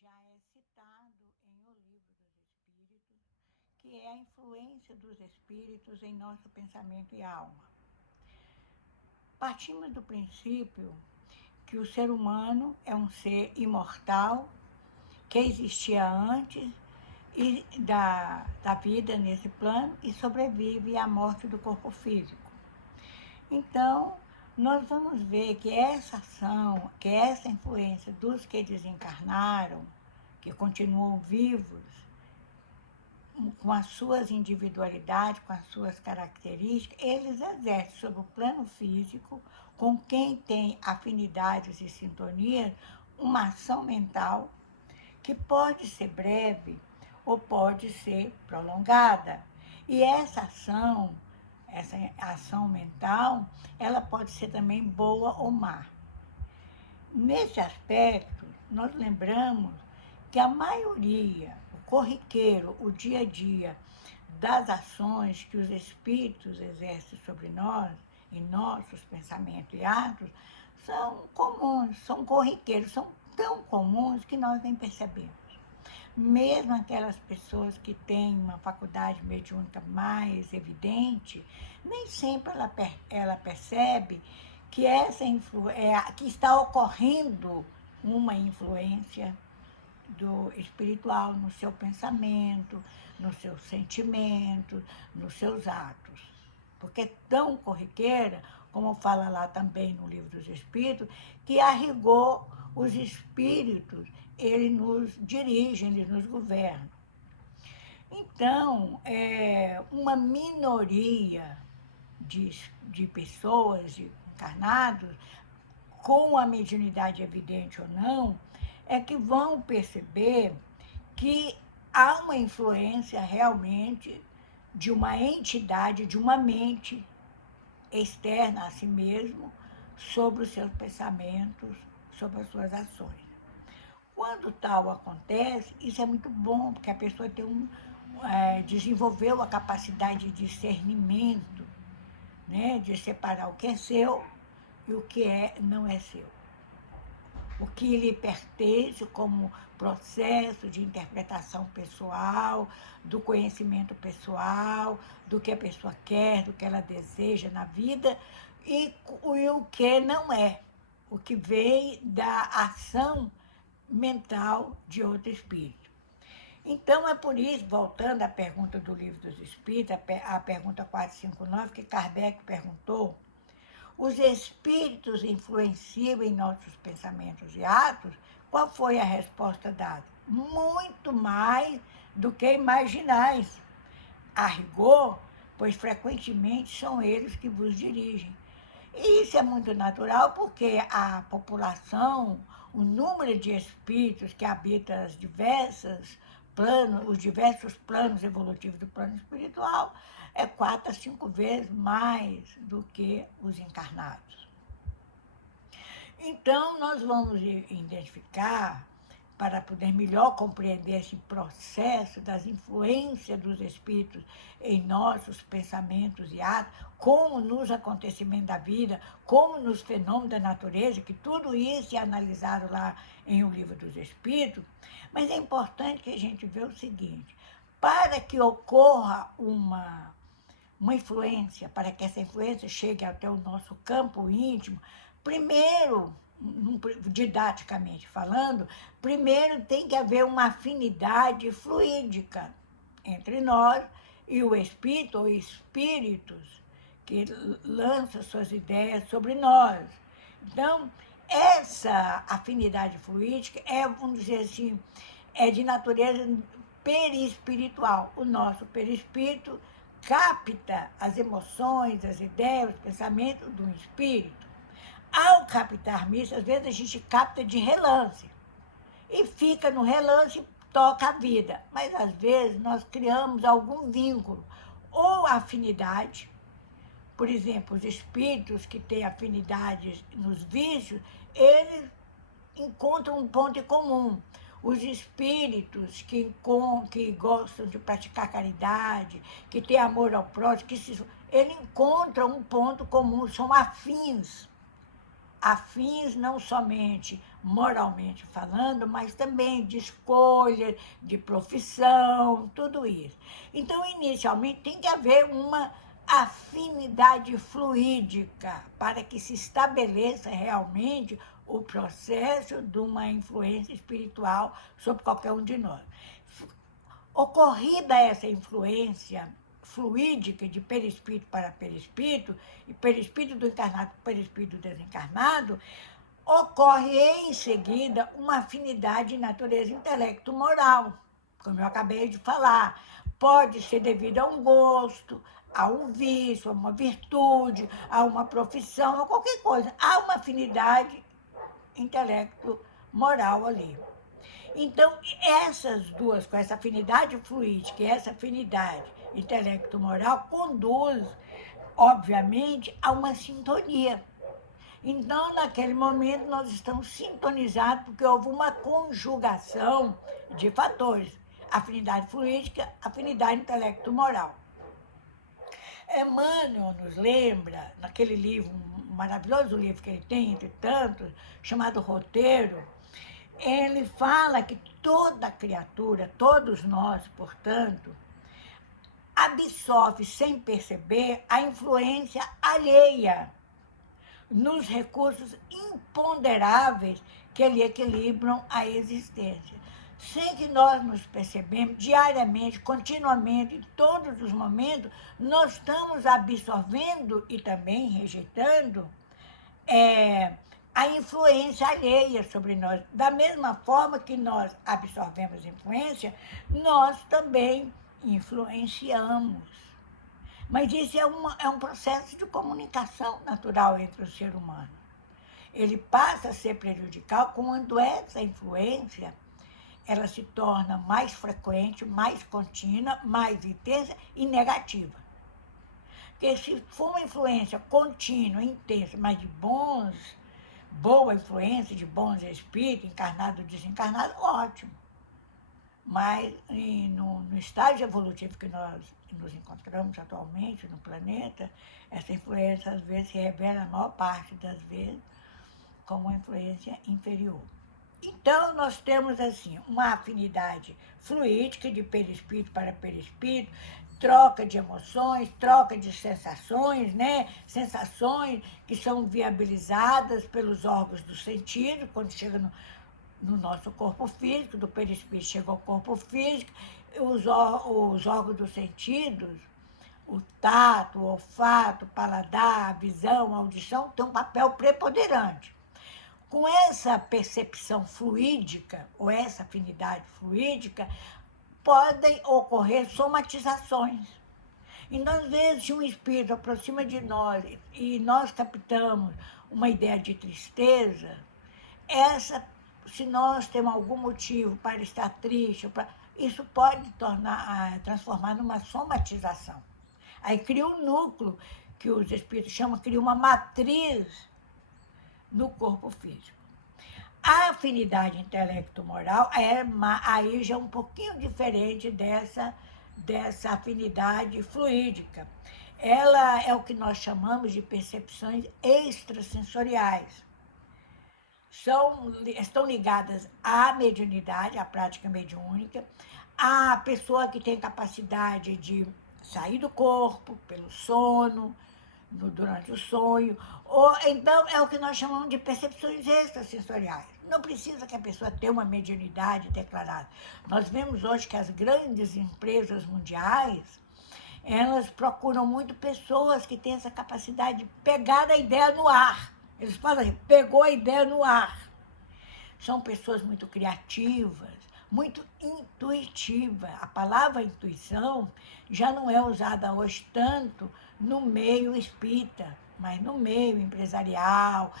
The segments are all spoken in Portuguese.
já é citado em O Livro dos Espíritos, que é a influência dos espíritos em nosso pensamento e alma. Partimos do princípio que o ser humano é um ser imortal, que existia antes da vida nesse plano e sobrevive à morte do corpo físico. Então, nós vamos ver que essa ação, que essa influência dos que desencarnaram, que continuam vivos, com as suas individualidades, com as suas características, eles exercem sobre o plano físico, com quem tem afinidades e sintonias, uma ação mental que pode ser breve ou pode ser prolongada. E essa ação mental, ela pode ser também boa ou má. Nesse aspecto, nós lembramos que a maioria, o corriqueiro, o dia a dia das ações que os espíritos exercem sobre nós, em nossos pensamentos e atos, são comuns, são corriqueiros, são tão comuns que nós nem percebemos. Mesmo aquelas pessoas que têm uma faculdade mediúnica mais evidente, nem sempre ela percebe que que está ocorrendo uma influência do espiritual no seu pensamento, nos seus sentimentos, nos seus atos. Porque é tão corriqueira, como fala lá também no Livro dos Espíritos, que a rigor os espíritos, eles nos dirigem, eles nos governam. Então, uma minoria de pessoas, de encarnados, com a mediunidade evidente ou não, é que vão perceber que há uma influência realmente de uma entidade, de uma mente externa a si mesmo, sobre os seus pensamentos, sobre as suas ações. Quando tal acontece, isso é muito bom, porque a pessoa desenvolveu a capacidade de discernimento, né, de separar o que é seu e o que não é seu. O que lhe pertence como processo de interpretação pessoal, do conhecimento pessoal, do que a pessoa quer, do que ela deseja na vida, e o que não é, o que vem da ação mental de outro espírito. Então, é por isso, voltando à pergunta do Livro dos Espíritos, a pergunta 459, que Kardec perguntou, os espíritos influenciam em nossos pensamentos e atos? Qual foi a resposta dada? Muito mais do que imaginais. A rigor, pois frequentemente são eles que vos dirigem. E isso é muito natural porque a população, o número de espíritos que habitam os diversos planos evolutivos do plano espiritual é 4 a 5 vezes mais do que os encarnados. Então, nós vamos identificar, para poder melhor compreender esse processo das influências dos espíritos em nossos pensamentos e atos, como nos acontecimentos da vida, como nos fenômenos da natureza, que tudo isso é analisado lá em O Livro dos Espíritos, mas é importante que a gente veja o seguinte, para que ocorra uma influência, para que essa influência chegue até o nosso campo íntimo, primeiro, didaticamente falando, primeiro tem que haver uma afinidade fluídica entre nós e o espírito ou espíritos que lançam suas ideias sobre nós. Então, essa afinidade fluídica vamos dizer assim, é de natureza perispiritual. O nosso perispírito capta as emoções, as ideias, os pensamentos do espírito. Ao captar isso, às vezes a gente capta de relance. E fica no relance e toca a vida. Mas, às vezes, nós criamos algum vínculo. Ou afinidade, por exemplo, os espíritos que têm afinidades nos vícios, eles encontram um ponto em comum. Os espíritos que gostam de praticar caridade, que têm amor ao próximo, eles encontram um ponto comum, são afins. afins não somente moralmente falando, mas também de escolha, de profissão, tudo isso. Então, inicialmente, tem que haver uma afinidade fluídica para que se estabeleça realmente o processo de uma influência espiritual sobre qualquer um de nós. Ocorrida essa influência fluídica de perispírito para perispírito, e perispírito do encarnado para perispírito do desencarnado, ocorre em seguida uma afinidade de natureza intelecto-moral, como eu acabei de falar. Pode ser devido a um gosto, a um vício, a uma virtude, a uma profissão, a qualquer coisa. Há uma afinidade intelecto-moral ali. Então, essas duas coisas, essa afinidade fluídica e essa afinidade intelecto-moral, conduz, obviamente, a uma sintonia. Então, naquele momento, nós estamos sintonizados porque houve uma conjugação de fatores. Afinidade fluídica, afinidade intelecto-moral. Emmanuel nos lembra, naquele livro, um maravilhoso livro que ele tem, entre tantos, chamado Roteiro, ele fala que toda criatura, todos nós, portanto, absorve sem perceber a influência alheia nos recursos imponderáveis que lhe equilibram a existência. Sem que nós nos percebemos, diariamente, continuamente, em todos os momentos, nós estamos absorvendo e também rejeitando a influência alheia sobre nós. Da mesma forma que nós absorvemos influência, nós também influenciamos. Mas isso é um processo de comunicação natural entre o ser humano. Ele passa a ser prejudicial quando essa influência ela se torna mais frequente, mais contínua, mais intensa e negativa. Porque se for uma influência contínua, intensa, mas de boa influência, de bons espíritos, encarnado ou desencarnado, ótimo. Mas no estágio evolutivo que nós nos encontramos atualmente no planeta, essa influência às vezes se revela, a maior parte das vezes, como uma influência inferior. Então, nós temos assim uma afinidade fluídica de perispírito para perispírito, troca de emoções, troca de sensações, né? Sensações que são viabilizadas pelos órgãos do sentido, quando chega no nosso corpo físico, do perispírito chega ao corpo físico, os órgãos dos sentidos, o tato, o olfato, o paladar, a visão, a audição, têm um papel preponderante. Com essa percepção fluídica, ou essa afinidade fluídica, podem ocorrer somatizações. Então, às vezes, se um espírito aproxima de nós e nós captamos uma ideia de tristeza, se nós temos algum motivo para estar triste, isso pode transformar numa somatização. Aí cria um núcleo, que os espíritos chamam, cria uma matriz no corpo físico. A afinidade intelecto-moral aí já é um pouquinho diferente dessa afinidade fluídica. Ela é o que nós chamamos de percepções extrasensoriais. Estão ligadas à mediunidade, à prática mediúnica, à pessoa que tem capacidade de sair do corpo pelo sono, durante o sonho, ou então é o que nós chamamos de percepções extrasensoriais. Não precisa que a pessoa tenha uma mediunidade declarada. Nós vemos hoje que as grandes empresas mundiais, elas procuram muito pessoas que têm essa capacidade de pegar a ideia no ar. Eles falam assim, pegou a ideia no ar. São pessoas muito criativas, muito intuitiva. A palavra intuição já não é usada hoje tanto no meio espírita, mas no meio empresarial,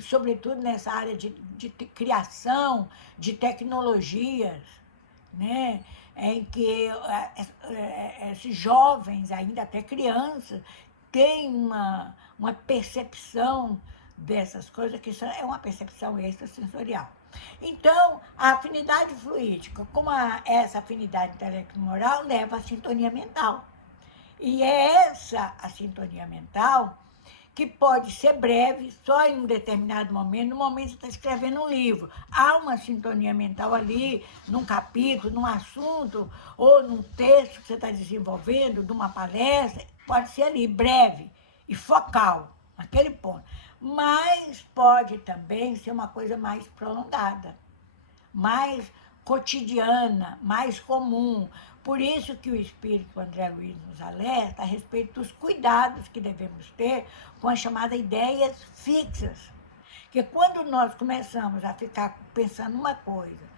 sobretudo nessa área de criação de tecnologias, né? Em que esses jovens, ainda até crianças, têm uma percepção dessas coisas, que é uma percepção extrasensorial. Então, a afinidade fluídica, como essa afinidade intelecto-moral, leva à sintonia mental. E é essa a sintonia mental que pode ser breve, só em um determinado momento, no momento que você está escrevendo um livro. Há uma sintonia mental ali, num capítulo, num assunto, ou num texto que você está desenvolvendo, de uma palestra, pode ser ali, breve e focal, naquele ponto. Mas pode também ser uma coisa mais prolongada, mais cotidiana, mais comum. Por isso que o Espírito André Luiz nos alerta a respeito dos cuidados que devemos ter com as chamadas ideias fixas. Porque quando nós começamos a ficar pensando uma coisa,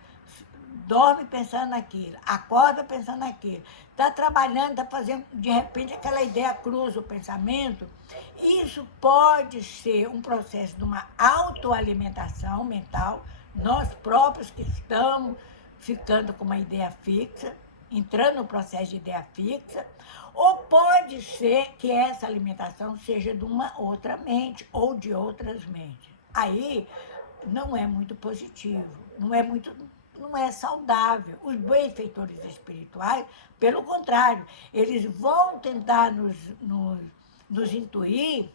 dorme pensando naquilo, acorda pensando naquilo, está trabalhando, está fazendo, de repente aquela ideia cruza o pensamento, isso pode ser um processo de uma autoalimentação mental, nós próprios que estamos ficando com uma ideia fixa, entrando no processo de ideia fixa, ou pode ser que essa alimentação seja de uma outra mente ou de outras mentes. Aí não é muito positivo, não é saudável. Os benfeitores espirituais, pelo contrário, eles vão tentar nos intuir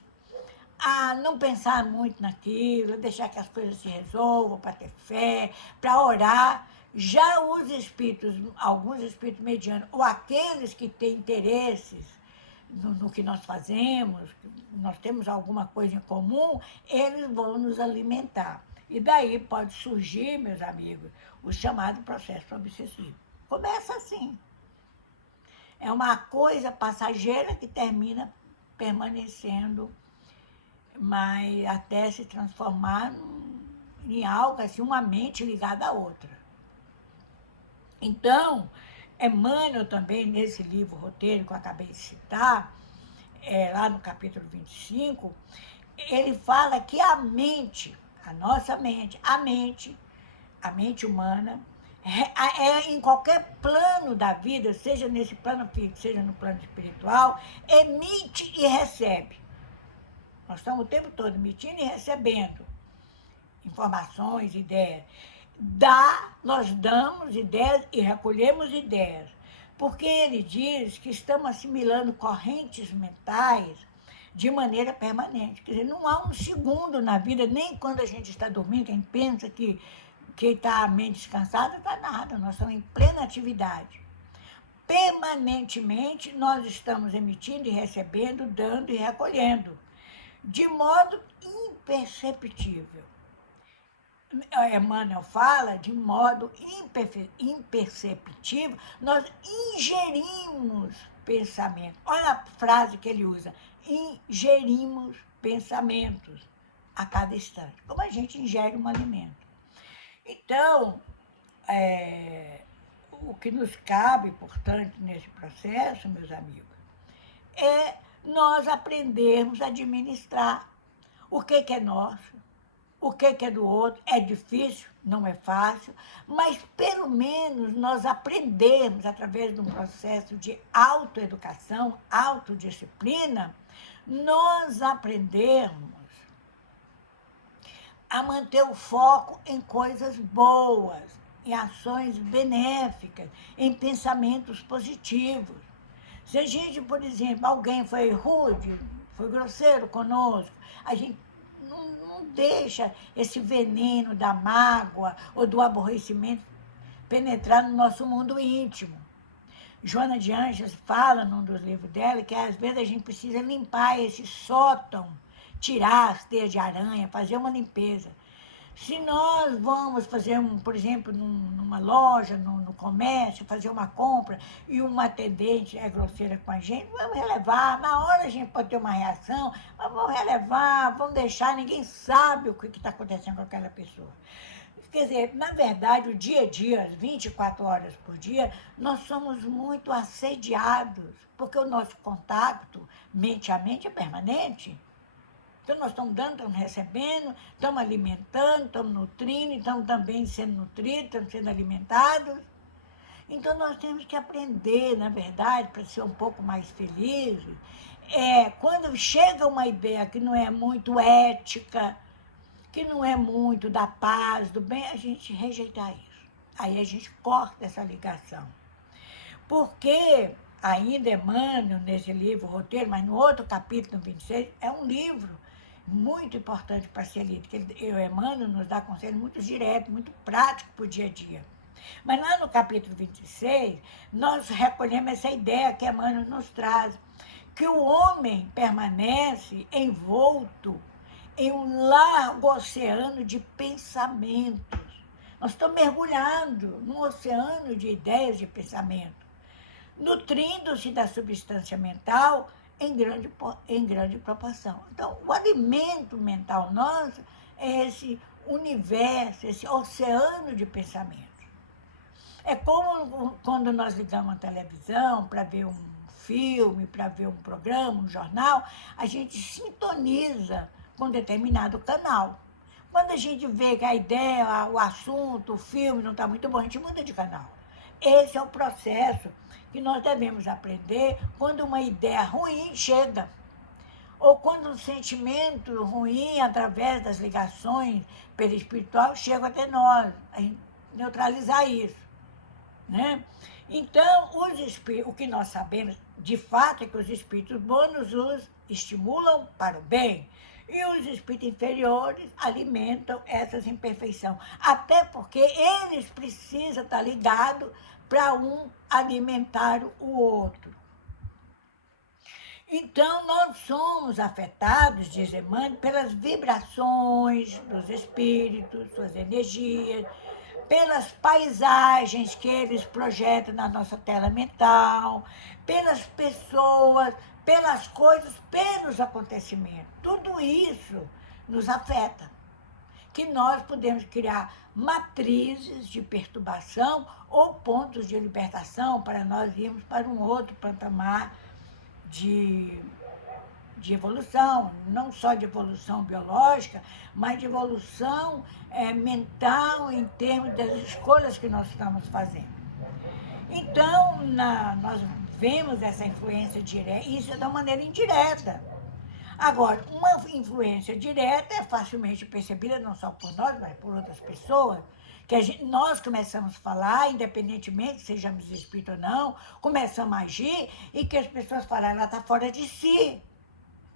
a não pensar muito naquilo, deixar que as coisas se resolvam, para ter fé, para orar. Já os espíritos, alguns espíritos medianos, ou aqueles que têm interesses no que nós fazemos, nós temos alguma coisa em comum, eles vão nos alimentar. E daí pode surgir, meus amigos, o chamado processo obsessivo. Começa assim. É uma coisa passageira que termina permanecendo, mas até se transformar em algo assim, uma mente ligada à outra. Então, Emmanuel também, nesse livro Roteiro que eu acabei de citar, lá no capítulo 25, ele fala que a mente, a nossa mente, a mente humana, em qualquer plano da vida, seja nesse plano físico, seja no plano espiritual, emite e recebe. Nós estamos o tempo todo emitindo e recebendo informações, ideias. Nós damos ideias e recolhemos ideias. Porque ele diz que estamos assimilando correntes mentais de maneira permanente. Quer dizer, não há um segundo na vida, nem quando a gente está dormindo, quem pensa que está a mente descansada, está nada, nós estamos em plena atividade. Permanentemente, nós estamos emitindo e recebendo, dando e recolhendo, de modo imperceptível. Emmanuel fala de modo imperceptível, nós ingerimos pensamento. Olha a frase que ele usa: ingerimos pensamentos a cada instante, como a gente ingere um alimento. Então, o que nos cabe, portanto, nesse processo, meus amigos, é nós aprendermos a administrar o que é nosso, o que é do outro. É difícil, não é fácil, mas pelo menos nós aprendemos, através de um processo de autoeducação, autodisciplina, nós aprendemos a manter o foco em coisas boas, em ações benéficas, em pensamentos positivos. Se a gente, por exemplo, alguém foi rude, foi grosseiro conosco, a gente não deixa esse veneno da mágoa ou do aborrecimento penetrar no nosso mundo íntimo. Joana de Ângeles fala num dos livros dela que às vezes a gente precisa limpar esse sótão, tirar as teias de aranha, fazer uma limpeza. Se nós vamos fazer, por exemplo, numa loja, no comércio, fazer uma compra e uma atendente é grosseira com a gente, vamos relevar. Na hora a gente pode ter uma reação, mas vamos relevar, vamos deixar, ninguém sabe o que está acontecendo com aquela pessoa. Quer dizer, na verdade, o dia a dia, as 24 horas por dia, nós somos muito assediados, porque o nosso contato mente a mente é permanente. Então, nós estamos dando, estamos recebendo, estamos alimentando, estamos nutrindo, estamos também sendo nutridos, estamos sendo alimentados. Então, nós temos que aprender, na verdade, para ser um pouco mais felizes, quando chega uma ideia que não é muito ética, que não é muito da paz, do bem, a gente rejeitar isso. Aí a gente corta essa ligação. Porque ainda Emmanuel, nesse livro, Roteiro, mas no outro capítulo, no 26, é um livro muito importante para ser lido, que o Emmanuel nos dá conselhos muito diretos, muito práticos para o dia a dia. Mas lá no capítulo 26, nós recolhemos essa ideia que Emmanuel nos traz, que o homem permanece envolto em um largo oceano de pensamentos. Nós estamos mergulhando num oceano de ideias de pensamento, nutrindo-se da substância mental em grande proporção. Então, o alimento mental nosso é esse universo, esse oceano de pensamentos. É como quando nós ligamos a televisão para ver um filme, para ver um programa, um jornal, a gente sintoniza com determinado canal. Quando a gente vê que a ideia, o assunto, o filme não está muito bom, a gente muda de canal. Esse é o processo que nós devemos aprender quando uma ideia ruim chega, ou quando um sentimento ruim, através das ligações perispiritual, chega até nós, a gente neutralizar isso. Né? Então, o que nós sabemos de fato é que os espíritos bons nos estimulam para o bem. E os espíritos inferiores alimentam essas imperfeições. Até porque eles precisam estar ligados para um alimentar o outro. Então, nós somos afetados, diz Emmanuel, pelas vibrações dos espíritos, suas energias, pelas paisagens que eles projetam na nossa tela mental, pelas pessoas, pelas coisas, pelos acontecimentos. Tudo isso nos afeta. Que nós podemos criar matrizes de perturbação ou pontos de libertação para nós irmos para um outro patamar de evolução, não só de evolução biológica, mas de evolução mental em termos das escolhas que nós estamos fazendo. Então, nós vemos essa influência direta, isso é da maneira indireta. Agora, uma influência direta é facilmente percebida não só por nós, mas por outras pessoas, que nós começamos a falar, independentemente, sejamos espírito ou não, começamos a agir e que as pessoas falam, ela está fora de si,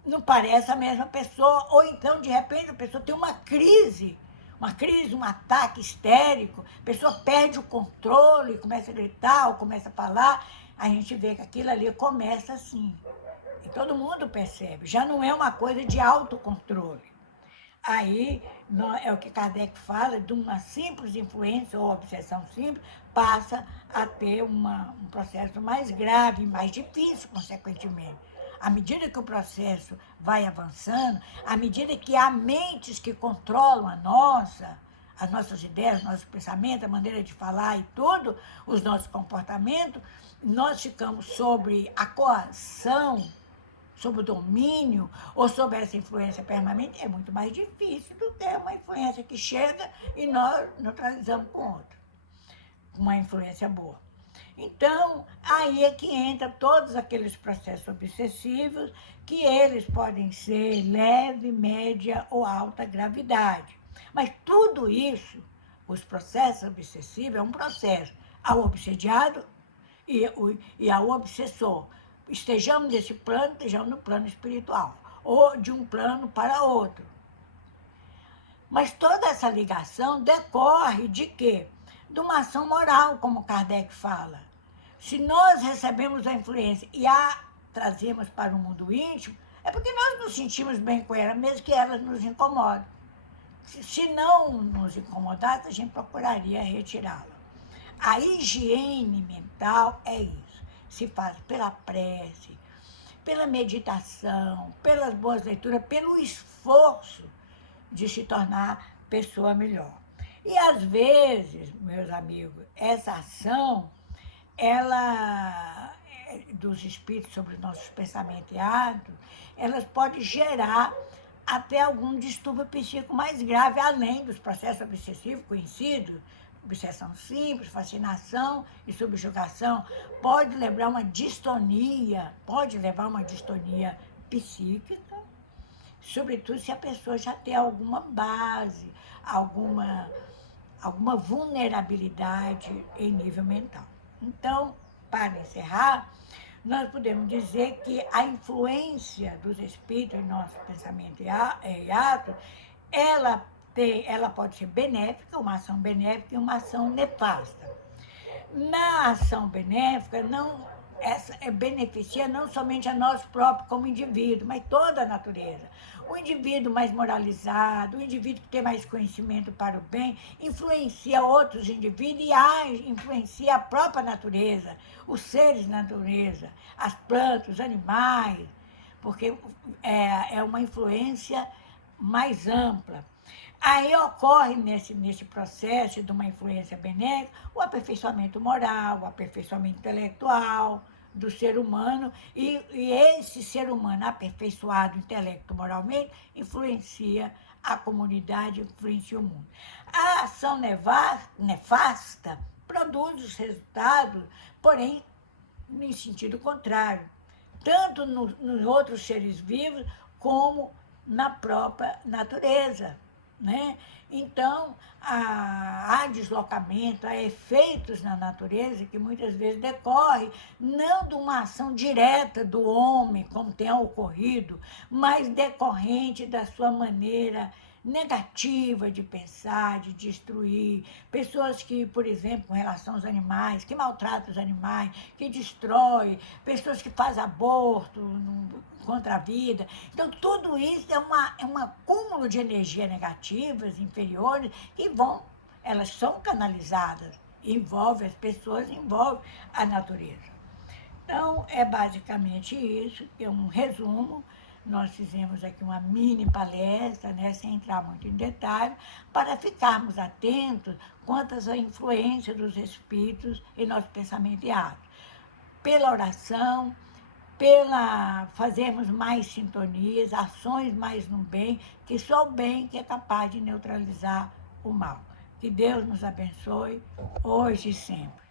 não parece a mesma pessoa, ou então, de repente, a pessoa tem uma crise, um ataque histérico, a pessoa perde o controle, começa a gritar ou começa a falar, a gente vê que aquilo ali começa assim. E todo mundo percebe, já não é uma coisa de autocontrole. Aí é o que Kardec fala, de uma simples influência ou obsessão simples, passa a ter um processo mais grave, mais difícil, consequentemente. À medida que o processo vai avançando, à medida que há mentes que controlam as nossas ideias, nossos pensamentos, a maneira de falar e tudo, os nossos comportamentos, nós ficamos sobre a coação, sob o domínio ou sob essa influência permanente, é muito mais difícil do que uma influência que chega e nós neutralizamos com outra, com uma influência boa. Então, aí é que entra todos aqueles processos obsessivos, que eles podem ser leve, média ou alta gravidade. Mas tudo isso, os processos obsessivos, é um processo ao obsediado e ao obsessor. Estejamos nesse plano, estejamos no plano espiritual, ou de um plano para outro. Mas toda essa ligação decorre de quê? De uma ação moral, como Kardec fala. Se nós recebemos a influência e a trazemos para o mundo íntimo, é porque nós nos sentimos bem com ela, mesmo que elas nos incomodem. Se não nos incomodasse, a gente procuraria retirá-la. A higiene mental é isso. Se faz pela prece, pela meditação, pelas boas leituras, pelo esforço de se tornar pessoa melhor. E às vezes, meus amigos, essa ação, ela, dos espíritos sobre os nossos pensamentos e atos, elas podem gerar até algum distúrbio psíquico mais grave, além dos processos obsessivos conhecidos, obsessão simples, fascinação e subjugação, pode levar uma distonia psíquica, sobretudo se a pessoa já tem alguma base, alguma vulnerabilidade em nível mental. Então, para encerrar, nós podemos dizer que a influência dos espíritos em nosso pensamento e ato, ela pode ser benéfica, uma ação benéfica e uma ação nefasta. Na ação benéfica, beneficia não somente a nós próprios como indivíduo, mas toda a natureza. O indivíduo mais moralizado, o indivíduo que tem mais conhecimento para o bem, influencia outros indivíduos e influencia a própria natureza, os seres da natureza, as plantas, os animais, porque é uma influência mais ampla. Aí ocorre nesse processo de uma influência benéfica o aperfeiçoamento moral, o aperfeiçoamento intelectual do ser humano, e esse ser humano aperfeiçoado intelecto moralmente influencia a comunidade, influencia o mundo. A ação nefasta produz os resultados, porém, em sentido contrário, tanto nos outros seres vivos como na própria natureza. Né? Então, há deslocamento, há efeitos na natureza que muitas vezes decorrem não de uma ação direta do homem, como tem ocorrido, mas decorrente da sua maneira negativa de pensar, de destruir. Pessoas que, por exemplo, com relação aos animais, que maltratam os animais, que destrói, pessoas que fazem aborto contra a vida. Então, tudo isso é um acúmulo de energia negativas, inferiores, que elas são canalizadas, envolve as pessoas, envolve a natureza. Então, é basicamente isso, que é um resumo. Nós fizemos aqui uma mini palestra, né, sem entrar muito em detalhe, para ficarmos atentos quanto à influência dos espíritos em nosso pensamento e ato. Pela oração, pela fazermos mais sintonias, ações mais no bem, que só o bem que é capaz de neutralizar o mal. Que Deus nos abençoe hoje e sempre.